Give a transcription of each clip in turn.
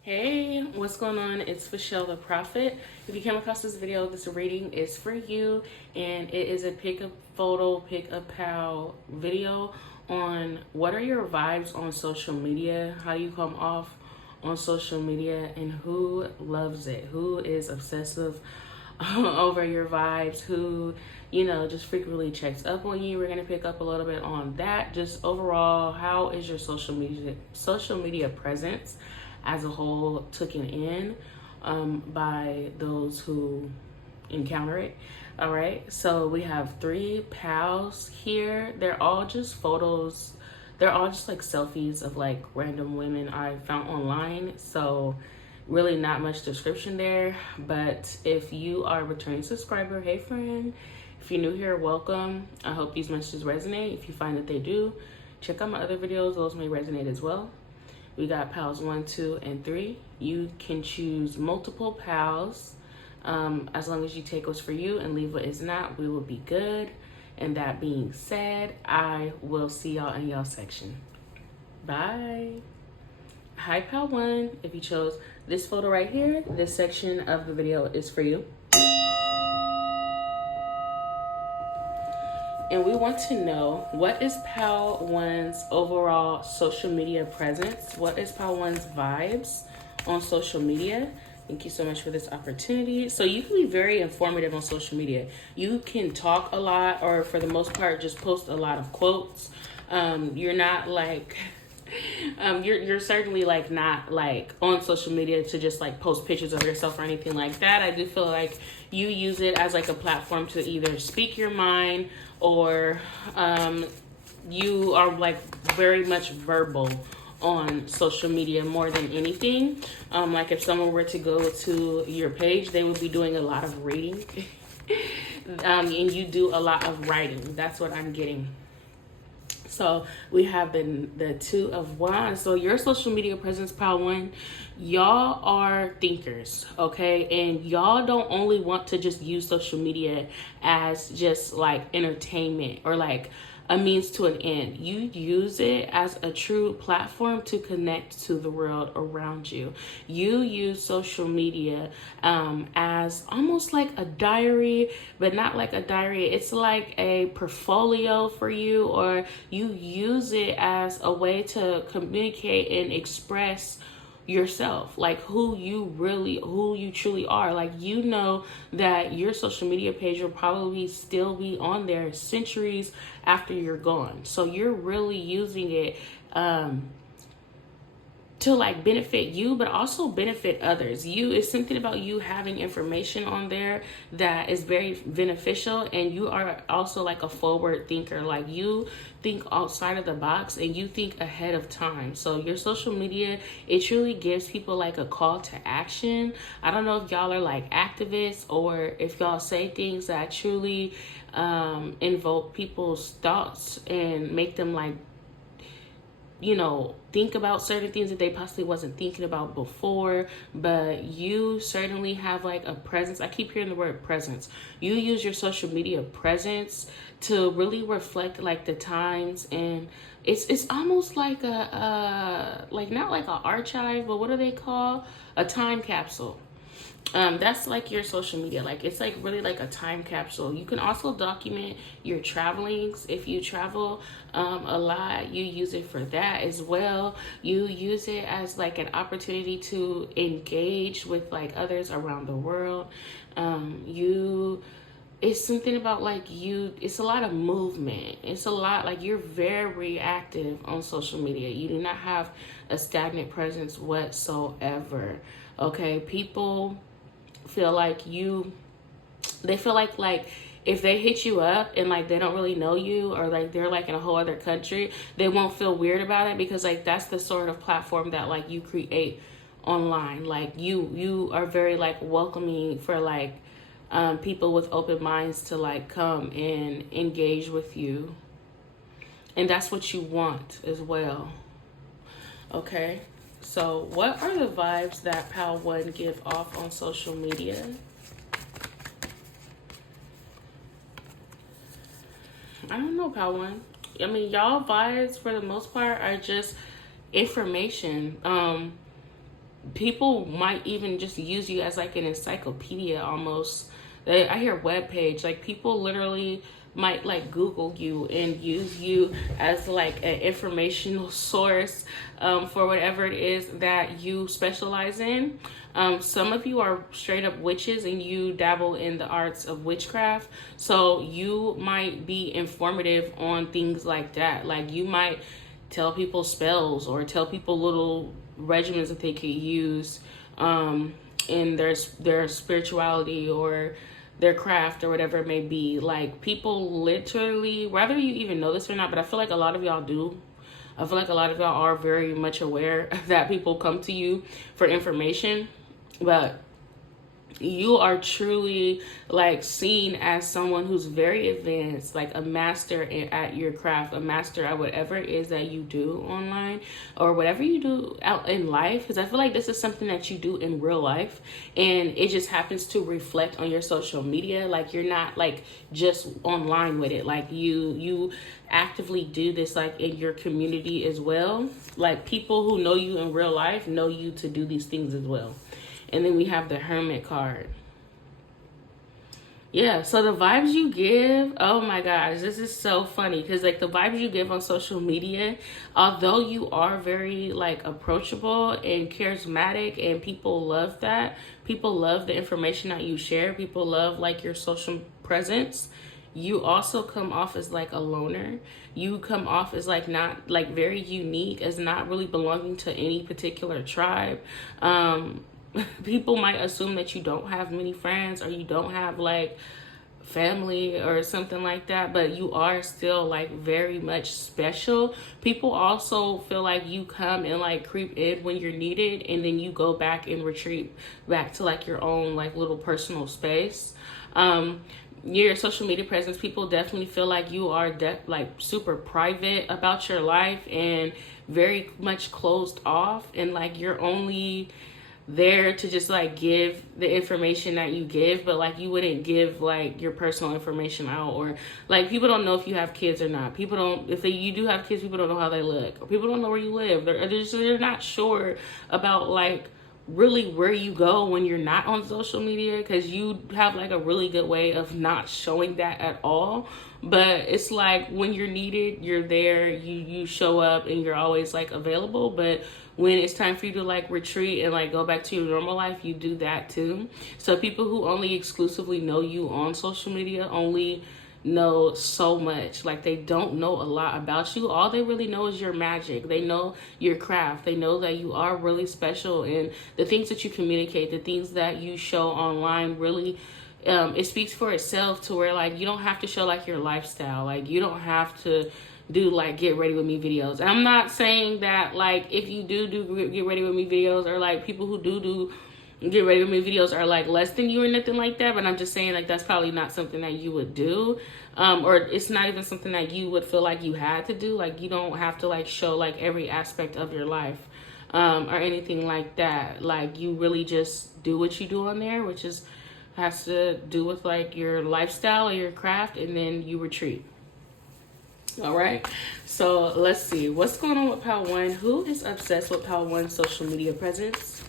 Hey, what's going on? It's Michelle the Prophet. If you came across this video, this reading is for you, and it is a pick a photo, pick a pal video on what are your vibes on social media, how you come off on social media, and who loves it, who is obsessive over your vibes, who just frequently checks up on you. We're gonna pick up a little bit on that. Just overall, how is your social media presence as a whole taken in by those who encounter it? All right, so we have 3 pals here. They're all just photos. They're all just like selfies of like random women I found online. So really not much description there. But if you are a returning subscriber, hey friend. If you're new here, welcome. I hope these messages resonate. If you find that they do, check out my other videos. Those may resonate as well. We got pals 1, 2, and 3. You can choose multiple pals. As long as you take what's for you and leave what is not, we will be good. And that being said, I will see y'all in y'all section. Bye. Hi, pal 1. If you chose this photo right here, this section of the video is for you. And we want to know, what is pal 1's overall social media presence? What is pal 1's vibes on social media? Thank you so much for this opportunity. So you can be very informative on social media. You can talk a lot, or for the most part, just post a lot of quotes. You're not like... you're certainly like not like on social media to just like post pictures of yourself or anything like that. I do feel like you use it as like a platform to either speak your mind, or you are like very much verbal on social media more than anything. Like if someone were to go to your page, they would be doing a lot of reading. And you do a lot of writing. That's what I'm getting. So we have the 2 of Wands. So your social media presence, pal 1, y'all are thinkers, okay? And y'all don't only want to just use social media as just like entertainment or like a means to an end. You use it as a true platform to connect to the world around you. You use social media as almost like a diary, but not like a diary. It's like a portfolio for you, or you use it as a way to communicate and express yourself, like who you truly are. Like, that your social media page will probably still be on there centuries after you're gone. So you're really using it to like benefit you, but also benefit others. It's something about you having information on there that is very beneficial, and you are also like a forward thinker. Like you think outside of the box and you think ahead of time. So your social media, it truly gives people like a call to action. I don't know if y'all are like activists, or if y'all say things that truly invoke people's thoughts and make them like think about certain things that they possibly wasn't thinking about before. But you certainly have like a presence. I keep hearing the word presence. You use your social media presence to really reflect like the times, and it's almost like like not like an archive, but what do they call a time capsule? That's like your social media. Like it's like really like a time capsule. You can also document your travelings. If you travel a lot, you use it for that as well. You use it as like an opportunity to engage with like others around the world. It's something about like it's a lot of movement. It's a lot like you're very active on social media. You do not have a stagnant presence whatsoever. Okay, people feel like they feel like if they hit you up and like they don't really know you, or like they're like in a whole other country, they won't feel weird about it, because like that's the sort of platform that like you create online. Like you are very like welcoming for like people with open minds to like come and engage with you, and that's what you want as well. Okay, so what are the vibes that pal 1 give off on social media? I don't know, pal 1. I mean, y'all vibes for the most part are just information. People might even just use you as like an encyclopedia almost. I hear web page, like people literally might like Google you and use you as like an informational source for whatever it is that you specialize in. Some of you are straight up witches and you dabble in the arts of witchcraft, so you might be informative on things like that. Like you might tell people spells or tell people little regimens that they could use in their spirituality or their craft or whatever it may be. Like people literally, whether you even know this or not, but I feel like a lot of y'all do. I feel like a lot of y'all are very much aware that people come to you for information, but you are truly like seen as someone who's very advanced, like a master at your craft, a master at whatever it is that you do online or whatever you do out in life. Because I feel like this is something that you do in real life and it just happens to reflect on your social media. Like you're not like just online with it. Like you actively do this like in your community as well. Like people who know you in real life know you to do these things as well. And then we have the Hermit card. Yeah, so the vibes you give, oh my gosh, this is so funny. Because like the vibes you give on social media, although you are very like approachable and charismatic and people love that. People love the information that you share. People love like your social presence. You also come off as like a loner. You come off as like not like very unique, as not really belonging to any particular tribe. People might assume that you don't have many friends or you don't have like family or something like that, but you are still like very much special. People also feel like you come and like creep in when you're needed and then you go back and retreat back to like your own like little personal space. Your social media presence, people definitely feel like you are like super private about your life and very much closed off, and like you're only there to just like give the information that you give, but like you wouldn't give like your personal information out, or like people don't know if you have kids or not. People don't, if you do have kids, people don't know how they look, or people don't know where you live. They're not sure about like really where you go when you're not on social media, because you have like a really good way of not showing that at all. But it's like when you're needed, you're there, you show up and you're always like available. But when it's time for you to like retreat and like go back to your normal life, you do that too. So people who only exclusively know you on social media only know so much. Like they don't know a lot about you. All they really know is your magic. They know your craft. They know that you are really special, and the things that you communicate, the things that you show online really it speaks for itself, to where like you don't have to show like your lifestyle. Like you don't have to do like get ready with me videos. And I'm not saying that like if you do get ready with me videos, or like people who do get ready with me videos are like less than you or nothing like that, but I'm just saying like that's probably not something that you would do, or it's not even something that you would feel like you had to do. Like you don't have to like show like every aspect of your life or anything like that. Like you really just do what you do on there, which is has to do with like your lifestyle or your craft, and then you retreat. All right, so let's see what's going on with Pal One. Who is obsessed with Pal One's social media presence?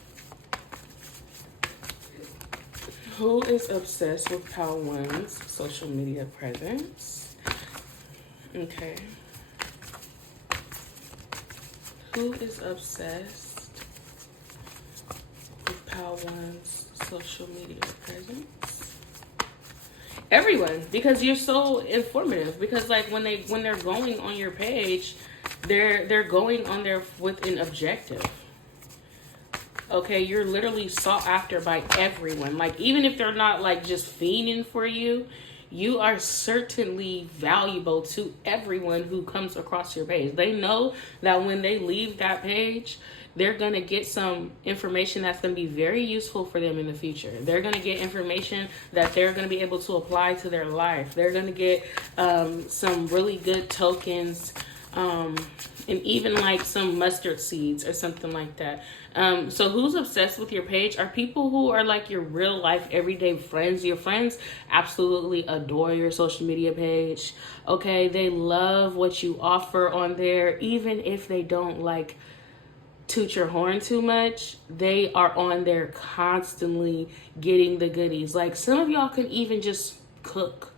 Who is obsessed with Pal One's social media presence? Okay. Who is obsessed with Pal One's social media presence? Everyone, because you're so informative. Because like when they're going on your page, they're going on there with an objective. Okay, you're literally sought after by everyone. Like even if they're not like just fiending for you, you are certainly valuable to everyone who comes across your page. They know that when they leave that page, they're going to get some information that's going to be very useful for them in the future. They're going to get information that they're going to be able to apply to their life. They're going to get some really good tokens, and even like some mustard seeds or something like that. So who's obsessed with your page are people who are like your real life everyday friends. Your friends absolutely adore your social media page. Okay, they love what you offer on there, even if they don't like toot your horn too much, they are on there constantly getting the goodies. Like, some of y'all can even just cook.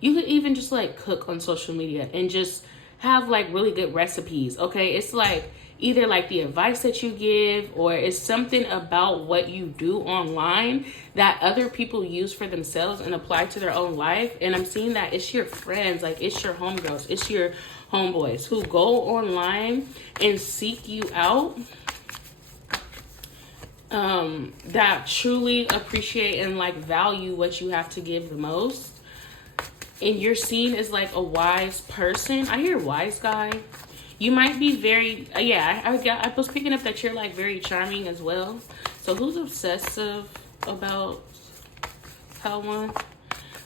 You could even just like cook on social media and just have like really good recipes. Okay, it's like either like the advice that you give, or it's something about what you do online that other people use for themselves and apply to their own life. And I'm seeing that it's your friends, like it's your homegirls, it's your homeboys who go online and seek you out, that truly appreciate and like value what you have to give the most. And you're seen as like a wise person. I hear wise guy. You might be very, I was picking up that you're like very charming as well. So who's obsessive about Pal 1?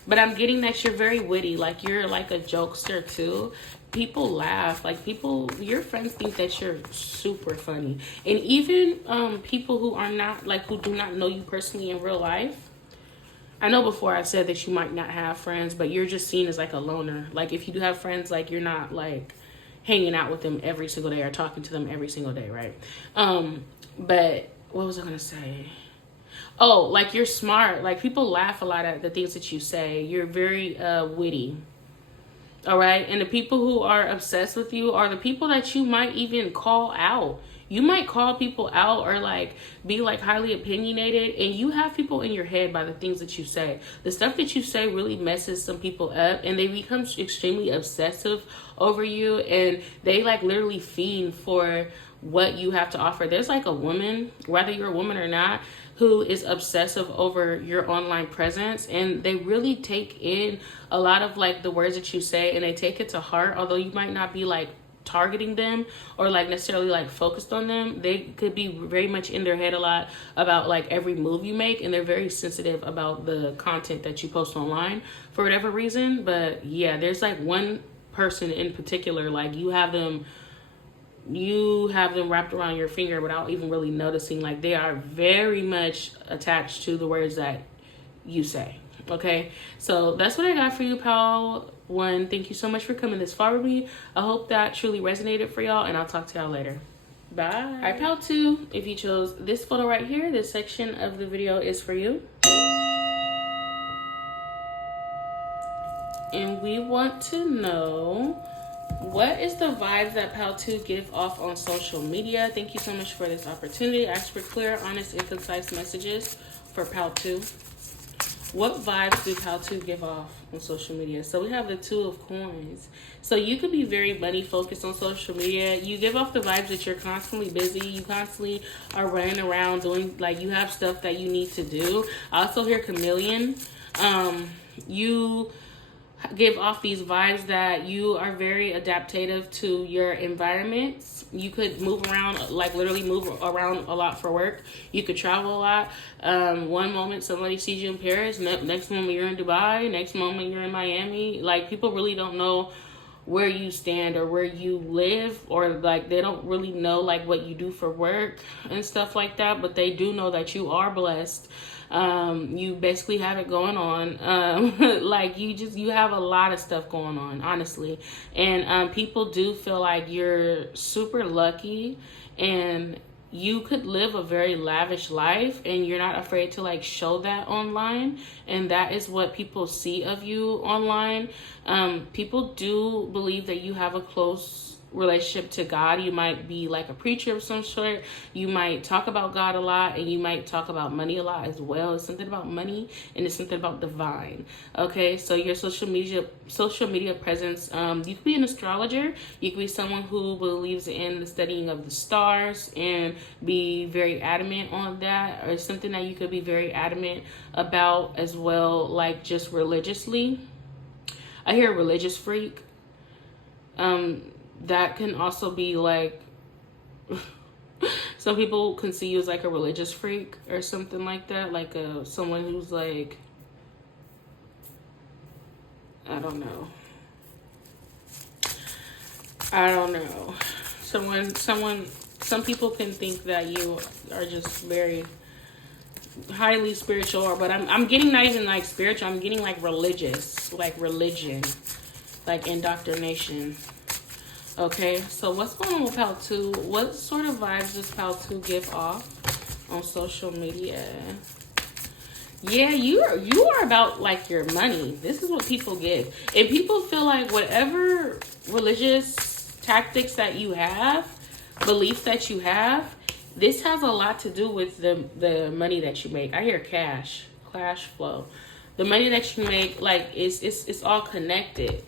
But I'm getting that you're very witty. Like you're like a jokester too. People laugh. Like people, your friends think that you're super funny. And even people who are not, like who do not know you personally in real life. I know before I said that you might not have friends, but you're just seen as like a loner. Like if you do have friends, like you're not like hanging out with them every single day or talking to them every single day, right? But what was I gonna say? Oh, like you're smart. Like people laugh a lot at the things that you say. You're very witty. All right. And the people who are obsessed with you are the people that you might even call out. You might call people out or like be like highly opinionated, and you have people in your head by the things that you say. The stuff that you say really messes some people up, and they become extremely obsessive over you, and they like literally fiend for what you have to offer. There's like a woman, whether you're a woman or not, who is obsessive over your online presence, and they really take in a lot of like the words that you say, and they take it to heart. Although you might not be like targeting them or like necessarily like focused on them, they could be very much in their head a lot about like every move you make, and they're very sensitive about the content that you post online for whatever reason. But yeah, there's like one person in particular, like you have them wrapped around your finger without even really noticing. Like they are very much attached to the words that you say. Okay, so that's what I got for you, Pal 1. Thank you so much for coming this far with me. I hope that truly resonated for y'all, and I'll talk to y'all later. Bye. All right, Pal 2, if you chose this photo right here, this section of the video is for you. And we want to know, what is the vibes that Pal 2 give off on social media? Thank you so much for this opportunity. Ask for clear, honest, and concise messages for Pal 2. What vibes do Pal 2 give off on social media? So we have the 2 of coins. So you could be very money focused on social media. You give off the vibes that you're constantly busy. You constantly are running around doing, like, you have stuff that you need to do. I also hear chameleon. You give off these vibes that you are very adaptive to your environments. You could move around, like literally move around a lot for work. You could travel a lot. One moment somebody sees you in Paris, next moment you're in Dubai, next moment you're in Miami. Like people really don't know where you stand or where you live, or like they don't really know like what you do for work and stuff like that, but they do know that you are blessed. You basically have it going on. Like you have a lot of stuff going on, honestly. And people do feel like you're super lucky, and you could live a very lavish life, and you're not afraid to like show that online. And that is what people see of you online. People do believe that you have a close relationship to God. You might be like a preacher of some sort. You might talk about God a lot, and you might talk about money a lot as well. It's something about money, and it's something about divine. Okay, so your social media presence, you could be an astrologer. You could be someone who believes in the studying of the stars and be very adamant on that, or something that you could be very adamant about as well, like just religiously. I hear a religious freak. That can also be like, some people can see you as like a religious freak or something like that. Like someone who's like, I don't know. Some people can think that you are just very highly spiritual, but I'm getting not even like spiritual. I'm getting like religious, like religion, like indoctrination. Okay, so what's going on with Pal 2? What sort of vibes does Pal 2 give off on social media? Yeah, you are about like your money. This is what people give. And people feel like whatever religious tactics that you have, beliefs that you have, this has a lot to do with the money that you make. I hear cash flow. The money that you make, like it's all connected.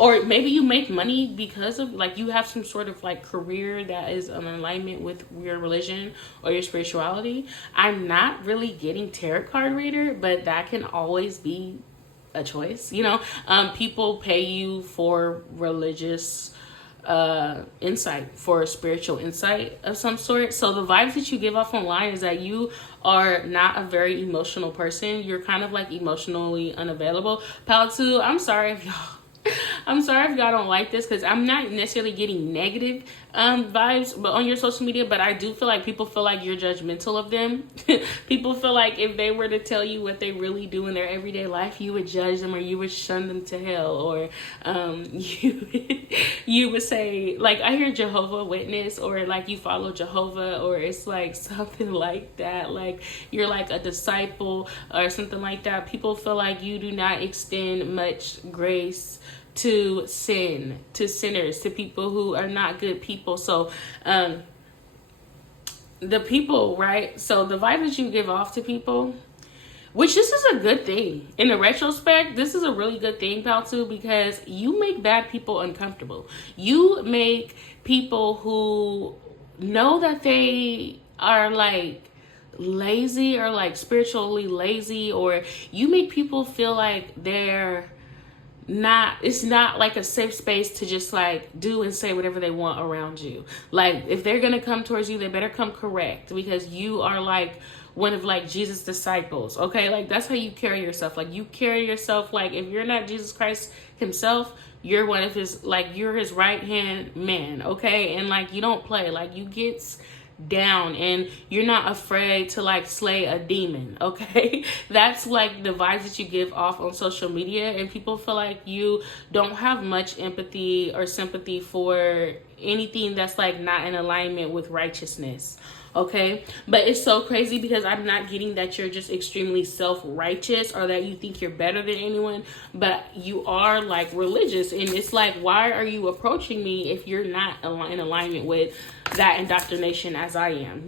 Or maybe you make money because of like you have some sort of like career that is in alignment with your religion or your spirituality. I'm not really getting tarot card reader, but that can always be a choice. People pay you for religious insight, for spiritual insight of some sort. So the vibes that you give off online is that you are not a very emotional person. You're kind of like emotionally unavailable. Pal 2, I'm sorry if y'all don't like this, because I'm not necessarily getting negative vibes but on your social media, but I do feel like people feel like you're judgmental of them. People feel like if they were to tell you what they really do in their everyday life, you would judge them, or you would shun them to hell, or you would say, like, I hear Jehovah Witness, or like you follow Jehovah, or it's like something like that, like you're like a disciple or something like that. People feel like you do not extend much grace to sinners, to people who are not good people. So the people, right? So the vibe that you give off to people, which this is a good thing. In the retrospect, this is a really good thing, Pal 2, because you make bad people uncomfortable. You make people who know that they are like lazy, or like spiritually lazy, or you make people feel like it's not like a safe space to just like do and say whatever they want around you. Like if they're gonna come towards you, they better come correct, because you are like one of like Jesus' disciples. Okay, like that's how you carry yourself. Like you carry yourself like if you're not Jesus Christ himself, you're one of his, like you're his right hand man. Okay, and like you don't play, like you get down, and you're not afraid to like slay a demon. Okay, that's like the vibes that you give off on social media, and people feel like you don't have much empathy or sympathy for anything that's like not in alignment with righteousness. Okay, but it's so crazy because I'm not getting that you're just extremely self-righteous, or that you think you're better than anyone, but you are like religious. And it's like, why are you approaching me if you're not in alignment with that indoctrination as I am?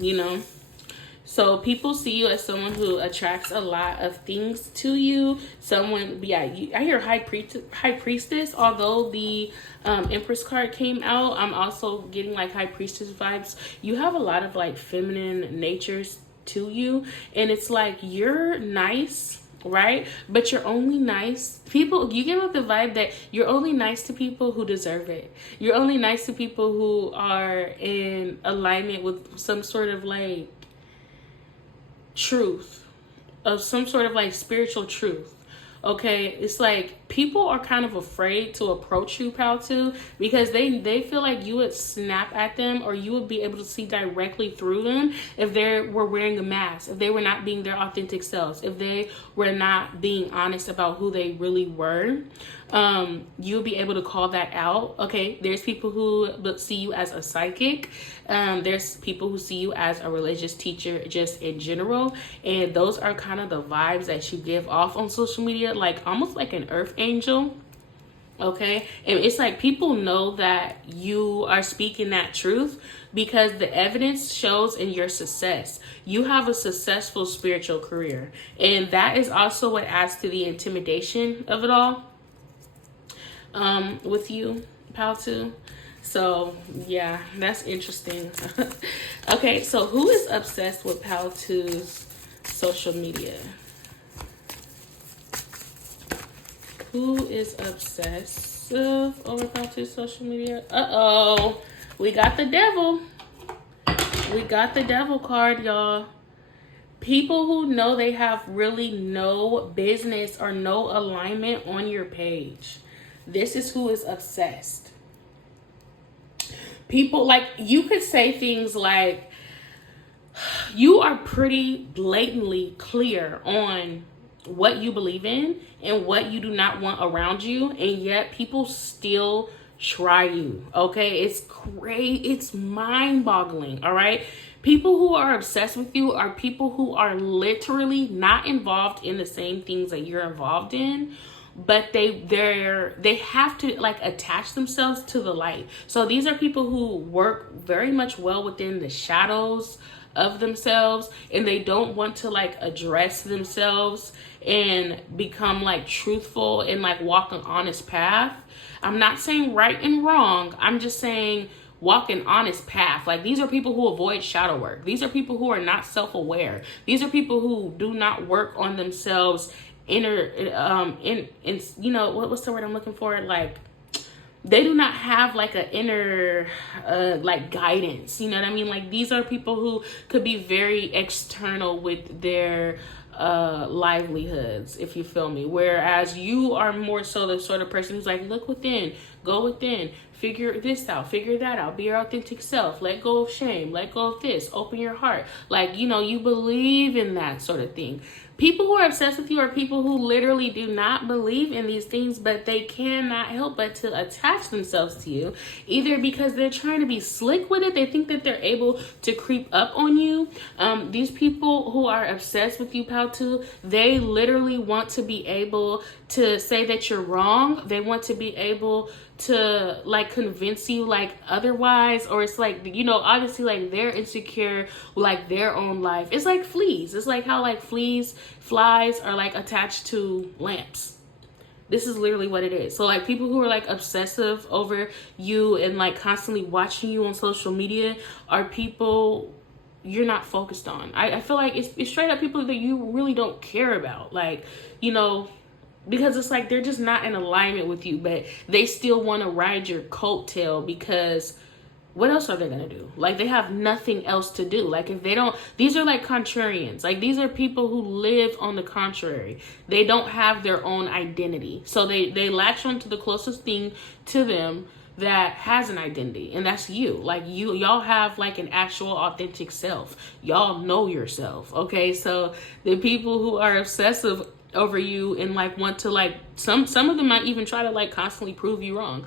So people see you as someone who attracts a lot of things to you. I hear high priestess, although the Empress card came out. I'm also getting like high priestess vibes. You have a lot of like feminine natures to you, and it's like you're nice, right? But you're only nice. You give up the vibe that you're only nice to people who deserve it. You're only nice to people who are in alignment with some sort of like truth, of some sort of like spiritual truth. Okay, it's like people are kind of afraid to approach you, Pal 2, because they feel like you would snap at them, or you would be able to see directly through them if they were wearing a mask, if they were not being their authentic selves, if they were not being honest about who they really were. You'll be able to call that out. Okay, there's people who see you as a psychic. There's people who see you as a religious teacher just in general, and those are kind of the vibes that you give off on social media, like almost like an earth angel. Okay, and it's like people know that you are speaking that truth because the evidence shows in your success. You have a successful spiritual career, and that is also what adds to the intimidation of it all with you, Pal 2. So yeah, that's interesting. Okay, so who is obsessed with Pal 2's social media? Who is obsessive over Pal 2's social media? Uh-oh, we got the devil. We got the devil card, y'all. People who know they have really no business or no alignment on your page. This is who is obsessed. People, like, you could say things like, you are pretty blatantly clear on what you believe in and what you do not want around you, and yet people still try you. Okay, it's great. It's mind-boggling. All right. People who are obsessed with you are people who are literally not involved in the same things that you're involved in, but they have to like attach themselves to the light. So these are people who work very much well within the shadows of themselves, and they don't want to like address themselves and become like truthful and like walk an honest path. I'm not saying right and wrong. I'm just saying walk an honest path. Like, these are people who avoid shadow work. These are people who are not self-aware. These are people who do not work on themselves in you know, what's the word I'm looking for? Like, they do not have like an inner like guidance. You know what I mean? Like, these are people who could be very external with their livelihoods, if you feel me. Whereas you are more so the sort of person who's like, look within, go within, figure this out, figure that out, be your authentic self, let go of shame, let go of this, open your heart. Like, you know, you believe in that sort of thing. People who are obsessed with you are people who literally do not believe in these things, but they cannot help but to attach themselves to you, either because they're trying to be slick with it. They think that they're able to creep up on you. These people who are obsessed with you, Paltu, they literally want to be able to say that you're wrong. They want to be able to like convince you like otherwise, or it's like, you know, obviously like they're insecure like their own life. It's like fleas. It's like how like flies are like attached to lamps. This is literally what it is. So like people who are like obsessive over you and like constantly watching you on social media are people you're not focused on. I feel like it's straight up people that you really don't care about. Like, you know, because it's like they're just not in alignment with you, but they still want to ride your coattail, because what else are they going to do? Like, they have nothing else to do. Like, if they don't, these are like contrarians. Like, these are people who live on the contrary. They don't have their own identity. So they latch on to the closest thing to them that has an identity, and that's you. Like, y'all have like an actual authentic self. Y'all know yourself. Okay. So the people who are obsessive over you and like want to like some of them might even try to like constantly prove you wrong.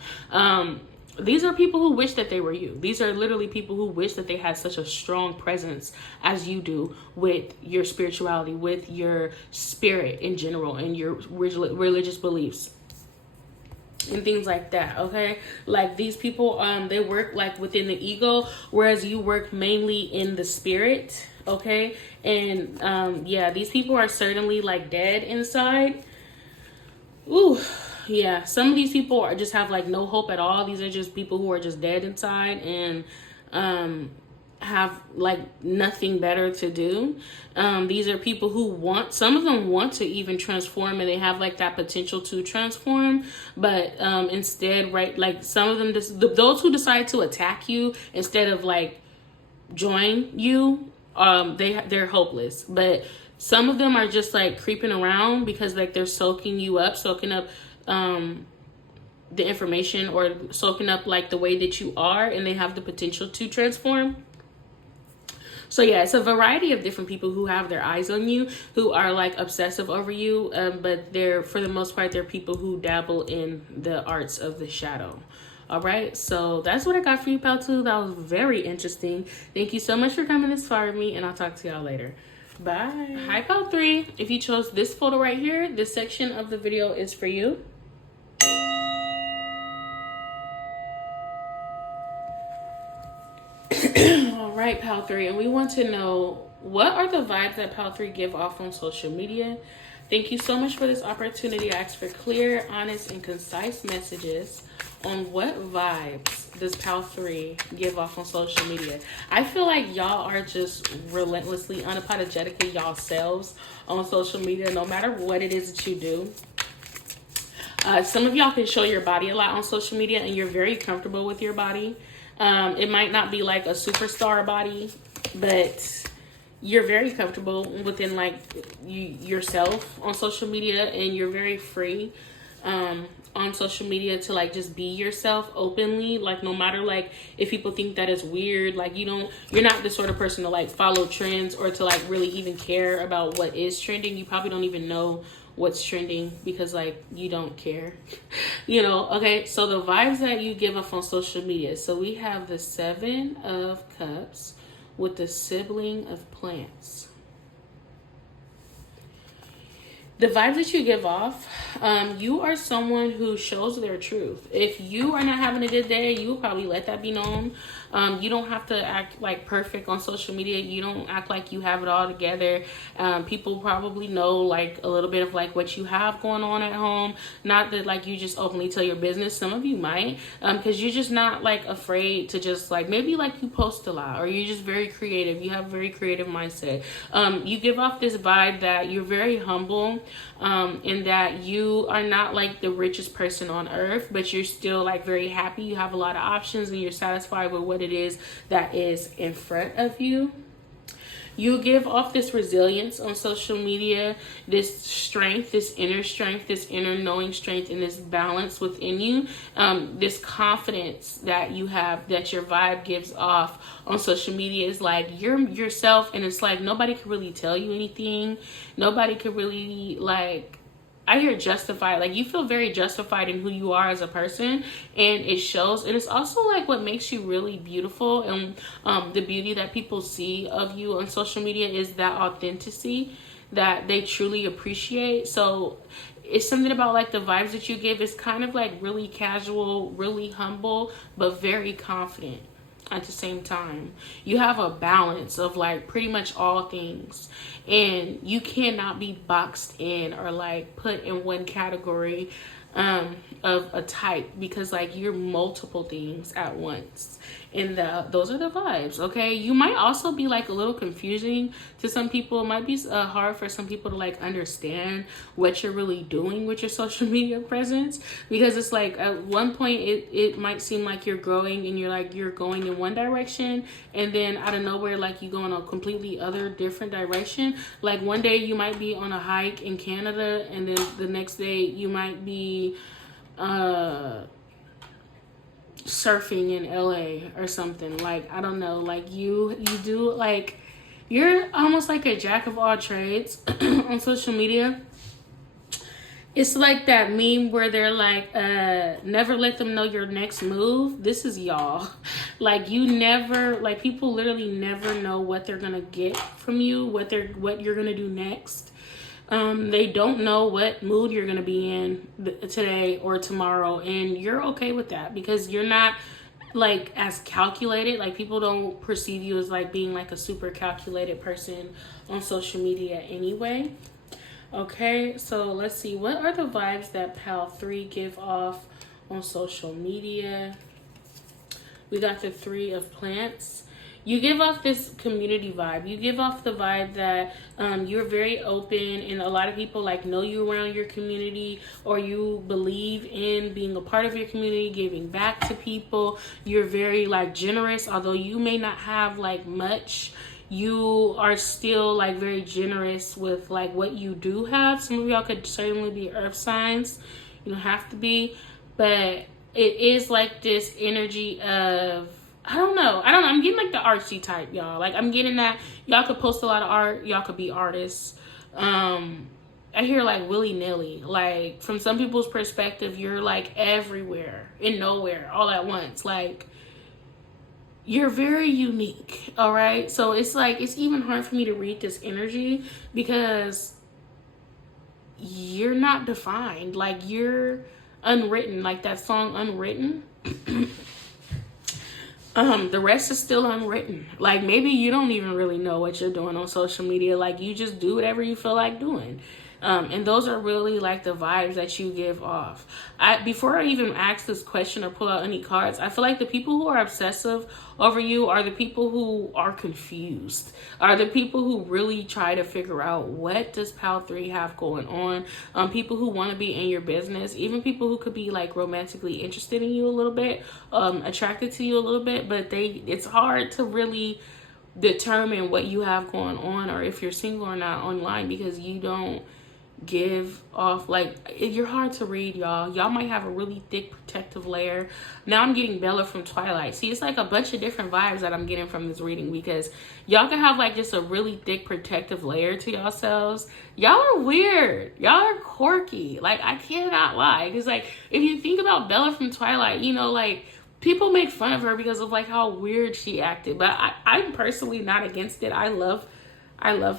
These are people who wish that they were you. These are literally people who wish that they had such a strong presence as you do with your spirituality, with your spirit in general, and your religious beliefs and things like that. Okay, like these people they work like within the ego, whereas you work mainly in the spirit. Okay, and yeah, these people are certainly like dead inside. Ooh, yeah, some of these people are just have like no hope at all. These are just people who are just dead inside and have like nothing better to do. These are people who some of them want to even transform, and they have like that potential to transform, but instead, right, like some of them those who decide to attack you instead of like join you, they're hopeless. But some of them are just like creeping around because like they're soaking up the information, or soaking up like the way that you are, and they have the potential to transform. So yeah, it's a variety of different people who have their eyes on you, who are like obsessive over you, but they're, for the most part, they're people who dabble in the arts of the shadow. All right, so that's what I got for you, Paltu. That was very interesting. Thank you so much for coming this far with me, and I'll talk to y'all later. Bye. Hi, Pal 3. If you chose this photo right here, this section of the video is for you. All right, Pal 3, and we want to know, what are the vibes that Pal 3 give off on social media? Thank you so much for this opportunity. I ask for clear, honest, and concise messages on what vibes does Pal 3 give off on social media. I feel like y'all are just relentlessly, unapologetically y'all selves on social media, no matter what it is that you do. Some of y'all can show your body a lot on social media, and you're very comfortable with your body. It might not be like a superstar body, but you're very comfortable within like yourself on social media, and you're very free on social media to like just be yourself openly. Like, no matter like if people think that is weird, like you're not the sort of person to like follow trends or to like really even care about what is trending. You probably don't even know what's trending because like you don't care. Okay, so the vibes that you give off on social media. So we have the 7 of Cups with the sibling of plants. The vibes that you give off, you are someone who shows their truth. If you are not having a good day, you will probably let that be known. You don't have to act like perfect on social media. You don't act like you have it all together. People probably know like a little bit of like what you have going on at home. Not that like you just openly tell your business. Some of you might, because you're just not like afraid to just like, maybe like you post a lot or you're just very creative. You have a very creative mindset. You give off this vibe that you're very humble. In that you are not like the richest person on earth, but you're still like very happy. You have a lot of options and you're satisfied with what it is that is in front of you. You give off this resilience on social media, this strength, this inner knowing strength, and this balance within you, this confidence that you have, that your vibe gives off on social media is like you're yourself, and it's like nobody can really tell you anything. Nobody can really like, I hear justified, like you feel very justified in who you are as a person, and it shows. And it's also like what makes you really beautiful, and the beauty that people see of you on social media is that authenticity that they truly appreciate. So it's something about like the vibes that you give is kind of like really casual, really humble, but very confident at the same time. You have a balance of like pretty much all things, and you cannot be boxed in or like put in one category of a type, because like you're multiple things at once. And those are the vibes. Okay, you might also be like a little confusing to some people. It might be hard for some people to like understand what you're really doing with your social media presence, because it's like at one point it might seem like you're growing and you're going in one direction, and then out of nowhere like you go in a completely other different direction. Like one day you might be on a hike in Canada, and then the next day you might be surfing in LA or something. Like I don't know, like you do, like you're almost like a jack of all trades on social media. It's like that meme where they're like, never let them know your next move. This is y'all. Like you never, like people literally never know what they're gonna get from you, what you're gonna do next. They don't know what mood you're going to be in today or tomorrow, and you're okay with that because you're not like as calculated. Like people don't perceive you as like being like a super calculated person on social media anyway. Okay, so let's see, what are the vibes that Pal 3 give off on social media? We got the 3 of plants. You give off this community vibe. You give off the vibe that you're very open, and a lot of people like know you around your community, or you believe in being a part of your community, giving back to people. You're very like generous, although you may not have like much. You are still like very generous with like what you do have. Some of y'all could certainly be earth signs. You don't have to be, but it is like this energy of, I don't know. I'm getting like the artsy type, y'all. Like I'm getting that y'all could post a lot of art. Y'all could be artists. I hear like willy-nilly. Like from some people's perspective, you're like everywhere and nowhere all at once. Like you're very unique. All right. So it's like, it's even hard for me to read this energy because you're not defined. Like you're unwritten, like that song Unwritten. The rest is still unwritten. Like maybe you don't even really know what you're doing on social media. Like you just do whatever you feel like doing. And those are really like the vibes that you give off. Before I even ask this question or pull out any cards, I feel like the people who are obsessive over you are the people who are confused, are the people who really try to figure out what does Pal 3 have going on. People who want to be in your business, even people who could be like romantically interested in you a little bit, attracted to you a little bit, but it's hard to really determine what you have going on or if you're single or not online, because you don't give off, like, you're hard to read, y'all might have a really thick protective layer. Now I'm getting Bella from Twilight. See, it's like a bunch of different vibes that I'm getting from this reading, because y'all can have like just a really thick protective layer to yourselves. Y'all are weird, y'all are quirky, like, I cannot lie, because like, if you think about Bella from Twilight, you know, like, people make fun of her because of like how weird she acted, but I'm personally not against it. I love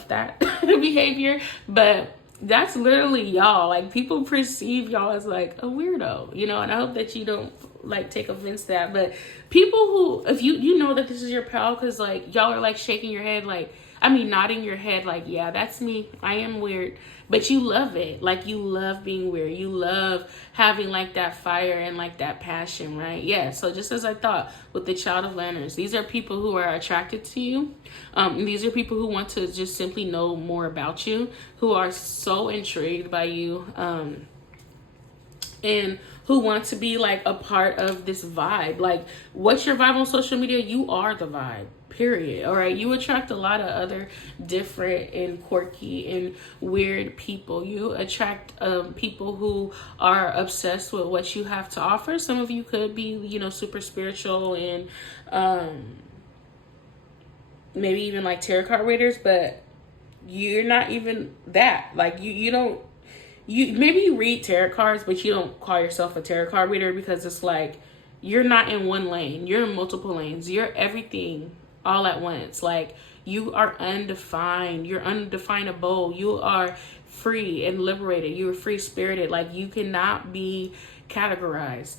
that behavior, but that's literally y'all. Like, people perceive y'all as like a weirdo, you know, and I hope that you don't like take offense to that. But people who, if you know that this is your pal, because like y'all are like shaking your head, like, I mean, nodding your head like, yeah, that's me, I am weird, but you love it. Like, you love being weird, you love having like that fire and like that passion, right? Yeah, so just as I thought with the Child of Lanterns, these are people who are attracted to you. These are people who want to just simply know more about you, who are so intrigued by you, and who want to be like a part of this vibe. Like, what's your vibe on social media? You are the vibe, period. All right, you attract a lot of other different and quirky and weird people. You attract people who are obsessed with what you have to offer. Some of you could be, you know, super spiritual and maybe even like tarot card readers, but you're not even that. Like, you don't, maybe you read tarot cards, but you don't call yourself a tarot card reader, because it's like, you're not in one lane, you're in multiple lanes, you're everything all at once. Like, you are undefined, you're undefinable, you are free and liberated, you are free spirited. Like, you cannot be categorized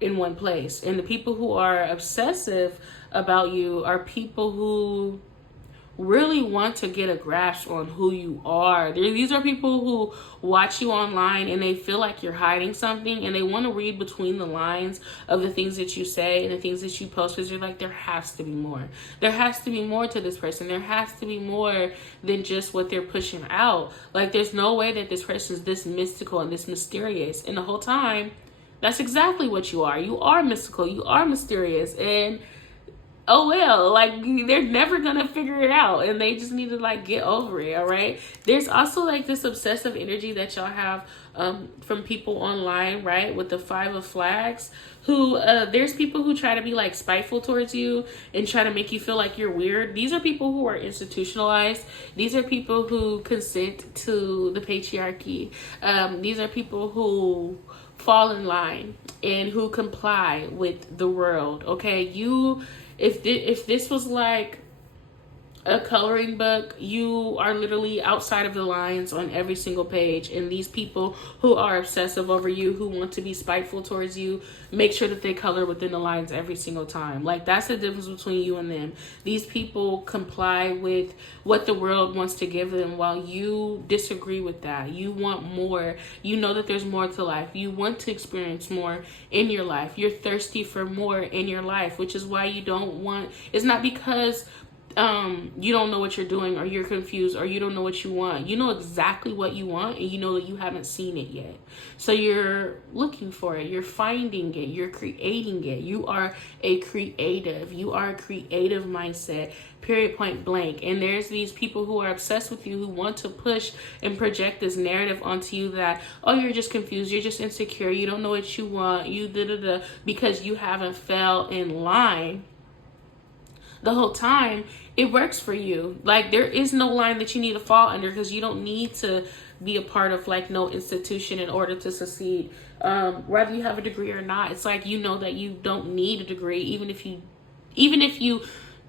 in one place. And the people who are obsessive about you are people who really want to get a grasp on who you are. These are people who watch you online and they feel like you're hiding something, and they want to read between the lines of the things that you say and the things that you post, because you're like, there has to be more. There has to be more to this person. There has to be more than just what they're pushing out. Like, there's no way that this person's this mystical and this mysterious. And the whole time, that's exactly what you are. You are mystical. You are mysterious. And oh well, like, they're never gonna figure it out, and they just need to like get over it. All right, there's also like this obsessive energy that y'all have from people online, right, with the 5 of Flags, who there's people who try to be like spiteful towards you and try to make you feel like you're weird. These are people who are institutionalized. These are people who consent to the patriarchy. These are people who fall in line and who comply with the world. Okay, if this was like a coloring book, you are literally outside of the lines on every single page. And these people who are obsessive over you, who want to be spiteful towards you, make sure that they color within the lines every single time. Like, that's the difference between you and them. These people comply with what the world wants to give them, while you disagree with that. You want more. You know that there's more to life. You want to experience more in your life. You're thirsty for more in your life, which is why you don't want, it's not because you don't know what you're doing, or you're confused, or you don't know what you want. You know exactly what you want, and you know that you haven't seen it yet. So you're looking for it, you're finding it, you're creating it. You are a creative. You are a creative mindset, period, point blank. And there's these people who are obsessed with you, who want to push and project this narrative onto you that, oh, you're just confused, you're just insecure, you don't know what you want, you da-da-da, because you haven't fell in line the whole time. It works for you. Like, there is no line that you need to fall under, because you don't need to be a part of like no institution in order to succeed. Whether you have a degree or not, it's like, you know that you don't need a degree, even if you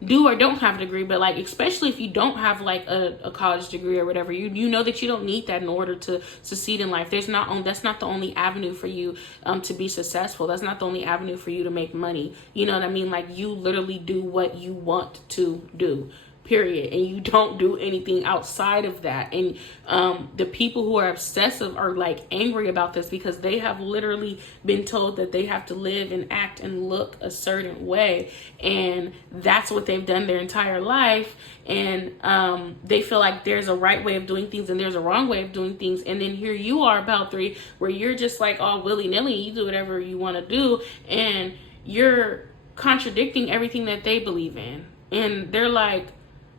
do or don't have a degree. But like, especially if you don't have like a college degree or whatever, you know that you don't need that in order to succeed in life. That's not the only avenue for you to be successful. That's not the only avenue for you to make money. You know what I mean? Like, you literally do what you want to do, period, and you don't do anything outside of that. And the people who are obsessive are like angry about this, because they have literally been told that they have to live and act and look a certain way, and that's what they've done their entire life. And they feel like there's a right way of doing things and there's a wrong way of doing things. And then here you are, about 3, where you're just like all willy-nilly, you do whatever you want to do, and you're contradicting everything that they believe in. And they're like,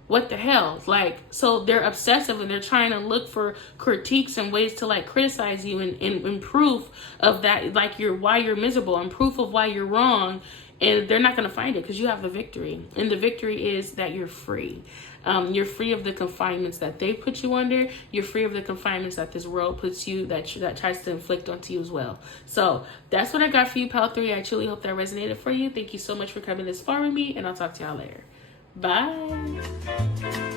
What the hell? Like, so they're obsessive and they're trying to look for critiques and ways to like criticize you and proof of that, like why you're miserable and proof of why you're wrong. And they're not going to find it because you have the victory. And the victory is that you're free. You're free of the confinements that they put you under. You're free of the confinements that this world puts you, that tries to inflict onto you as well. So that's what I got for you, Pal 3. I truly hope that resonated for you. Thank you so much for coming this far with me, and I'll talk to y'all later. Bye.